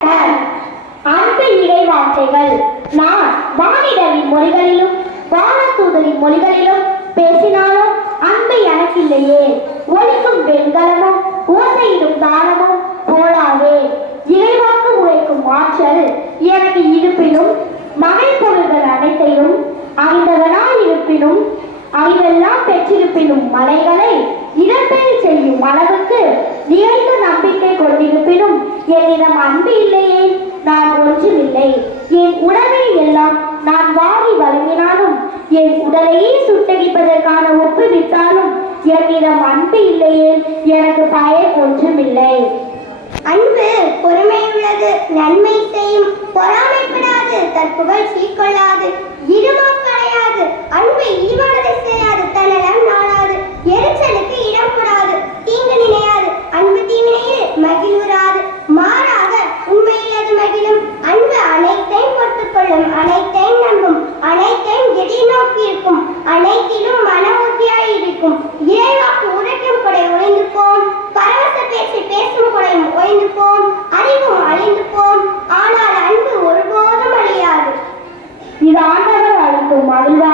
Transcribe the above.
அன்பு இறை வார்த்தைகள். நான் வானிடரின் மொழிகளிலும் வானதூதரின் மொழிகளிலும் பேசினாலும் அன்பு எனக்கில்லையே, ஒலிக்கும் வெண்கலமும் ஓசையிடும் தாளமும் போலாவே. இறைவாக்கு உரைக்கும் ஆற்றல் எனக்கு இருப்பினும் மகை பொருள்கள் அனைத்தையும் அறிந்தவனாய் இருப்பினும் அறிவெல்லாம் பெற்றிருப்பினும் மலைகளை இடம்பெயர் செய்யும் அளவுக்கு நிறைந்த நம்பிக்கை கொண்டிருப்பினும் என்னிடம் அன்பு இல்லையே, நான் ஒன்றுமில்லை. என் உடலை எல்லாம் நான் வாரி வழங்கினாலும் என் உடலையே சுட்டரிப்பதற்கான ஒப்புவித்தாலும் என்னிடம் அன்பு இல்லையே, எனக்கு பயன் ஒன்றுமில்லை. அன்பு பொறுமையுள்ளது, நன்மை செய்யும், பொறாமைப்படாது, தற்புகழ் சீர்கொள்ளாது, இருமாப்படையாது, அன்பு இழிவானதை செய்யாது, தன்னலம் நாடாது, எரிச்சலுக்கு இடம் கொடாது, தீங்கு நினையாது, அன்பு தீவினையில் மகிழ்வுறாது, மாறாக உண்மையில் அது மகிழும். அன்பு அனைத்தையும் பொறுத்துக்கொள்ளும், அனைத்தையும் நம்பும், அனைத்தையும் எதிர்நோக்கி இருக்கும், அனைத்திலும் மன உறுதியாய் இருக்கும். இறைவாக்கு உரைக்கும் கொடை ஒழிந்து போம், பரவச பேச்சு பேசும் கொடையும் ஒழிந்து போம், அறிவும் அழிந்து போம், ஆனால் அன்பு ஒருபோதும் அழியாது. இது ஆண்டவர் அளிக்கும் மகிழ்வாய்